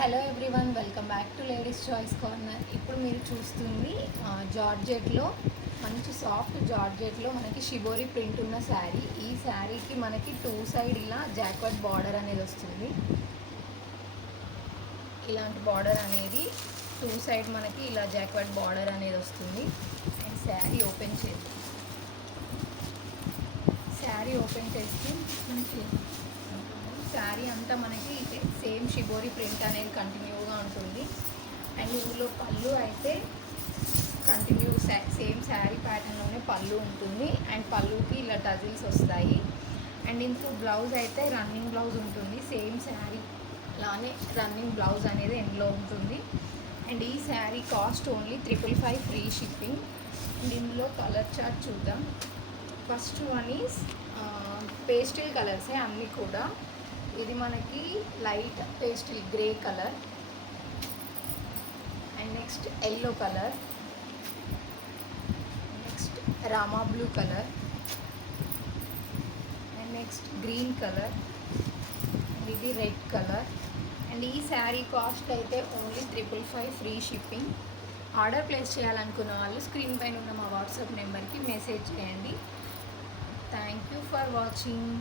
Hello everyone, welcome back to ladies choice corner. ఇప్పుడు మీరు చూస్తుంది జార్జెట్లో మంచి సాఫ్ట్ జార్జెట్లో మనకి షిబోరి ప్రింట్ ఉన్న శారీ. ఈ శారీకి మనకి టూ సైడ్ ఇలా జాక్వర్డ్ బార్డర్ అనేది వస్తుంది. ఇలాంటి బార్డర్ అనేది టూ సైడ్ మనకి ఇలా జాక్వర్డ్ బార్డర్ అనేది వస్తుంది. అండ్ శారీ ఓపెన్ చేస్తే మనకి శారీ అంతా మనకి సేమ్ షిబోరి ప్రింట్ అనేది కంటిన్యూగా ఉంటుంది. అండ్ ఇందులో పళ్ళు అయితే కంటిన్యూ సేమ్ శారీ ప్యాటర్న్లోనే పళ్ళు ఉంటుంది. అండ్ పళ్ళుకి ఇలా టజిల్స్ వస్తాయి. అండ్ ఇందులో బ్లౌజ్ అయితే రన్నింగ్ బ్లౌజ్ ఉంటుంది. సేమ్ శారీ లానే రన్నింగ్ బ్లౌజ్ అనేది ఎండ్లో ఉంటుంది. అండ్ ఈ sari cost only 555 free shipping. And ఇందులో కలర్ చార్ట్ చూద్దాం. ఫస్ట్ వన్ ఈజ్ పేస్టిల్ కలర్సే అన్నీ కూడా. ఇది మనకి light pastel grey colour, and next yellow colour, next Rama blue colour, and next green colour, and ఇది రెడ్ కలర్. అండ్ ఈ శారీ కాస్ట్ అయితే only 555 free shipping. Order place చేయాలనుకున్న వాళ్ళు స్క్రీన్ పైన ఉన్న మా వాట్సాప్ నెంబర్కి మెసేజ్ చేయండి. Thank you for watching.